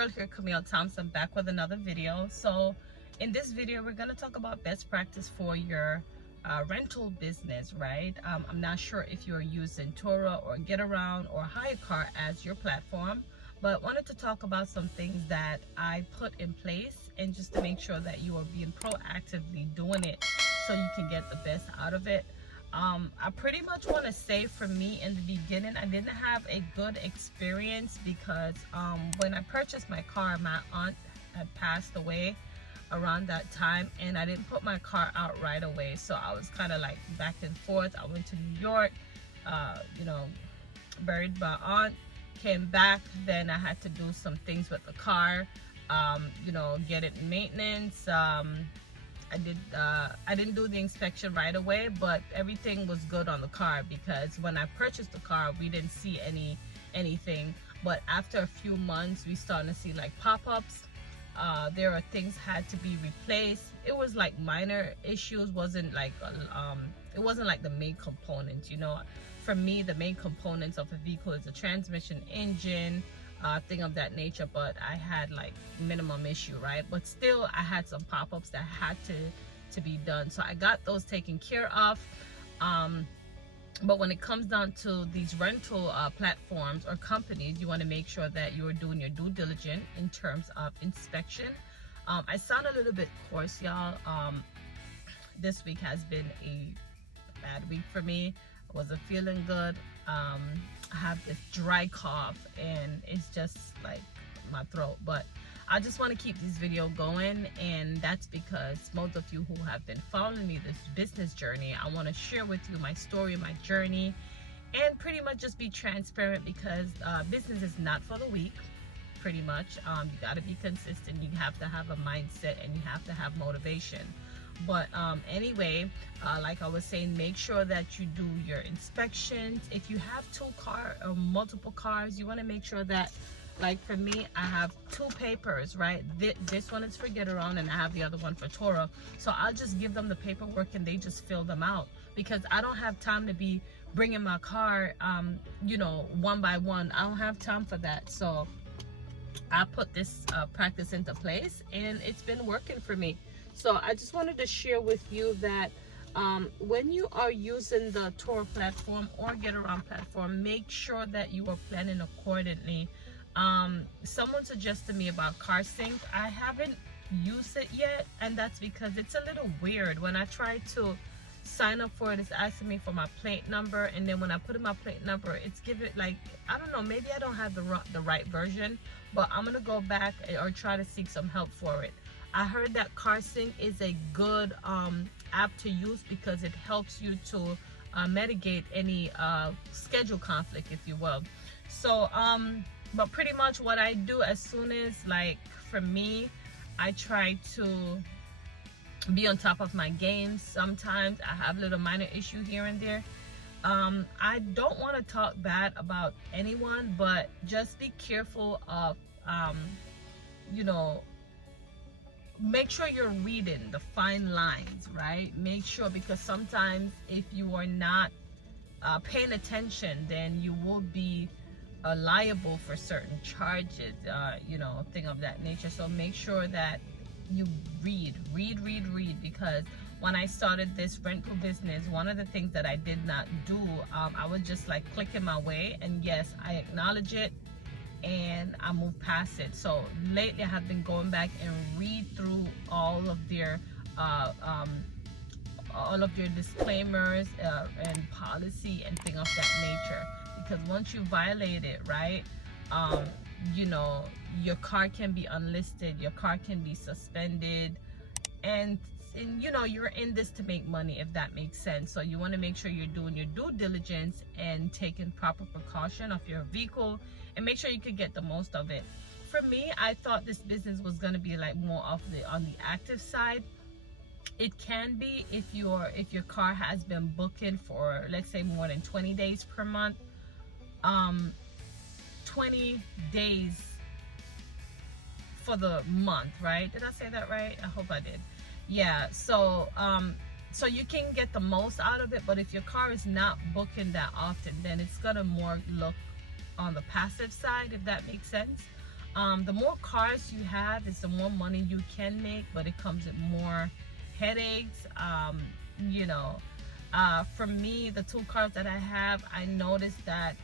girl here, Camille Thompson, back with another video. So in this video, we're going to talk about best practice for your rental business, right? I'm not sure if you're using Turo or Getaround or Hire Car as your platform, but wanted to talk about some things that I put in place and just to make sure that you are being proactively doing it so you can get the best out of it. I pretty much want to say for me in the beginning, I didn't have a good experience because when I purchased my car, my aunt had passed away around that time, and I didn't put my car out right away. So I was kind of like back and forth. I went to New York, buried my aunt, came back, then I had to do some things with the car, get it in maintenance. I didn't do the inspection right away, but everything was good on the car because when I purchased the car, we didn't see anything. But after a few months, we started to see like pop-ups. There are things had to be replaced. It was like minor issues, it wasn't like the main components. For me, the main components of a vehicle is the transmission, engine, thing of that nature, but I had like minimum issue, right? But still I had some pop-ups that had to be done, so I got those taken care of. But when it comes down to these rental platforms or companies, you want to make sure that you are doing your due diligence in terms of inspection. I sound a little bit hoarse, y'all. This week has been a bad week for me. I wasn't feeling good. I have this dry cough and it's just like my throat, but I just want to keep this video going, and that's because most of you who have been following me this business journey, I want to share with you my story, my journey, and pretty much just be transparent because business is not for the weak. Pretty much you got to be consistent, you have to have a mindset, and you have to have motivation. But anyway, like I was saying, make sure that you do your inspections. If you have two cars or multiple cars, you want to make sure that, like for me, I have two papers, right? This one is for Getaround and I have the other one for Turo. So I'll just give them the paperwork and they just fill them out because I don't have time to be bringing my car, one by one. I don't have time for that. So I put this practice into place and it's been working for me. So I just wanted to share with you that when you are using the Turo platform or Getaround platform, make sure that you are planning accordingly. Someone suggested me about CarSync. I haven't used it yet, and that's because it's a little weird. When I try to sign up for it, it's asking me for my plate number, and then when I put in my plate number, it's giving like, I don't know, maybe I don't have the right version, but I'm gonna go back or try to seek some help for it. I heard that CarSync is a good app to use because it helps you to mitigate any schedule conflict, if you will. So but pretty much what I do, as soon as, like for me, I try to be on top of my games. Sometimes I have a little minor issue here and there. I don't want to talk bad about anyone, but just be careful of make sure you're reading the fine lines, right? Make sure, because sometimes if you are not paying attention, then you will be liable for certain charges, thing of that nature. So make sure that you read, because when I started this rental business, one of the things that I did not do, I was just like clicking my way, and yes, I acknowledge it and I move past it. So lately I have been going back and read through all of their disclaimers and policy and thing of that nature, because once you violate it, right, your car can be unlisted, your car can be suspended, and you're in this to make money, if that makes sense. So you want to make sure you're doing your due diligence and taking proper precaution of your vehicle and make sure you could get the most of it. For me, I thought this business was going to be like more of on the active side. It can be if your car has been booking for, let's say, more than 20 days per month. 20 days for the month, right? Did I say that right? I hope I did. Yeah, so so you can get the most out of it. But if your car is not booking that often, then it's gonna more look on the passive side, if that makes sense. The more cars you have is the more money you can make, but it comes with more headaches. You know, for me, the 2 cars that I have, I noticed that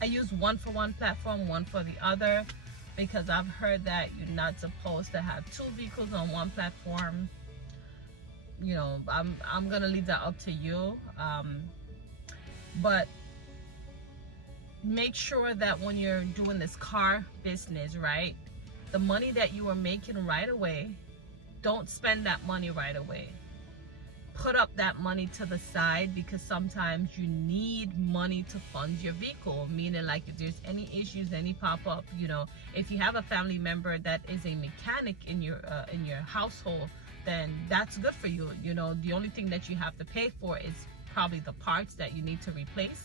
I use one for one platform, one for the other, because I've heard that you're not supposed to have 2 vehicles on one platform. You know, I'm gonna leave that up to you. But make sure that when you're doing this car business, right, the money that you are making right away, don't spend that money right away. Put up that money to the side, because sometimes you need money to fund your vehicle, meaning like if there's any issues, any pop-up, you know, if you have a family member that is a mechanic in your household, then that's good for you. You know, the only thing that you have to pay for is probably the parts that you need to replace.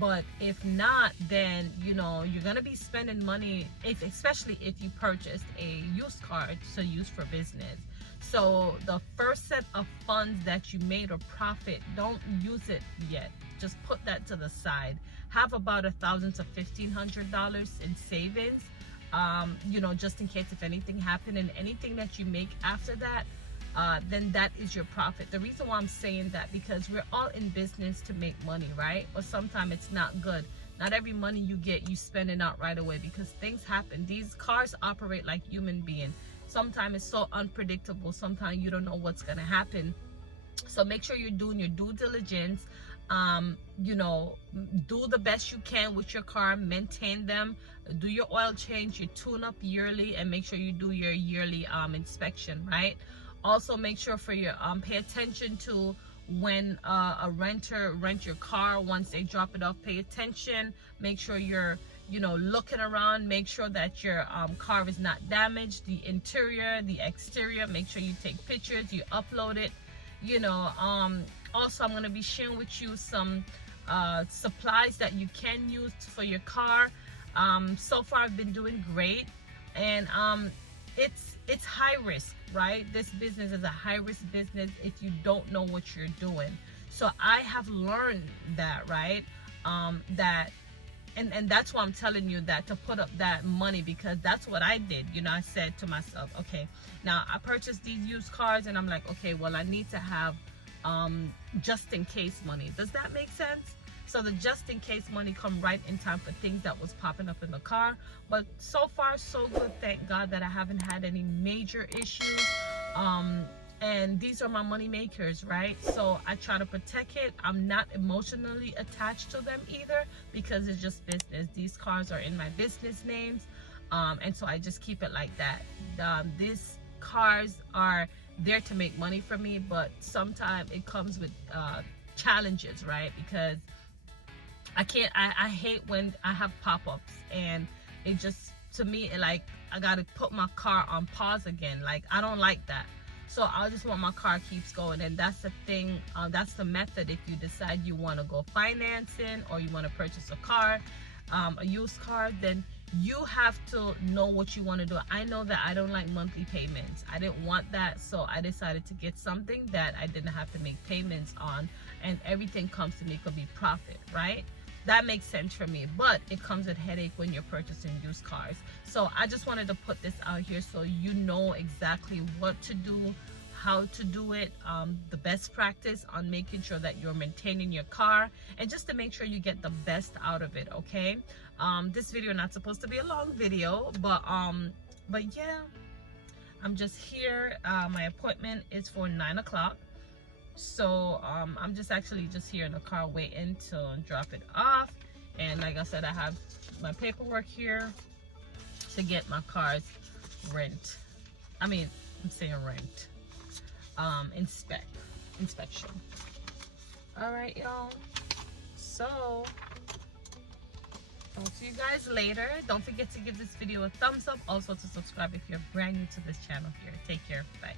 But if not, then you know you're gonna be spending money, especially if you purchased a used car to use for business. So the first set of funds that you made or profit, don't use it yet. Just put that to the side. Have about $1,000 to $1,500 in savings, you know, just in case if anything happened. And anything that you make after that, then that is your profit. The reason why I'm saying that, because we're all in business to make money, right? But sometimes it's not good. Not every money you get, you spend it out right away, because things happen. These cars operate like human beings. Sometimes it's so unpredictable. Sometimes you don't know what's gonna happen. So make sure you're doing your due diligence. You know, do the best you can with your car, maintain them, do your oil change, your tune up yearly, and make sure you do your yearly inspection, right? Also make sure for your pay attention to when a renter rent your car. Once they drop it off, pay attention. Make sure you're, you know, looking around. Make sure that your car is not damaged, the interior, the exterior. Make sure you take pictures, you upload it. You know, also I'm going to be sharing with you some supplies that you can use for your car. So far I've been doing great, and it's high risk, right? This business is a high risk business if you don't know what you're doing. So I have learned that, right? And that's why I'm telling you that, to put up that money, because that's what I did. You know, I said to myself, okay, now I purchased these used cars, and I'm like, okay, well, I need to have just in case money. Does that make sense? So the just in case money come right in time for things that was popping up in the car. But so far so good, thank God that I haven't had any major issues. And these are my money makers, right? So I try to protect it. I'm not emotionally attached to them either, because it's just business. These cars are in my business names, and so I just keep it like that. These cars are there to make money for me, but sometimes it comes with challenges, right? Because I hate when I have pop-ups, and it just, to me, like, I gotta put my car on pause again. Like, I don't like that. So I just want my car keeps going, and that's the thing. That's the method. If you decide you want to go financing, or you want to purchase a car, a used car, then you have to know what you want to do. I know that I don't like monthly payments. I didn't want that, so I decided to get something that I didn't have to make payments on, and everything comes to me could be profit, right? That makes sense for me, but it comes with headache when you're purchasing used cars. So I just wanted to put this out here so you know exactly what to do, how to do it, the best practice on making sure that you're maintaining your car, and just to make sure you get the best out of it, okay? This video not supposed to be a long video, but yeah, I'm just here. My appointment is for 9 o'clock. So I'm just here in the car waiting to drop it off. And like I said, I have my paperwork here to get my car's inspection. All right, y'all, so I'll see you guys later. Don't forget to give this video a thumbs up, also to subscribe if you're brand new to this channel here. Take care. Bye.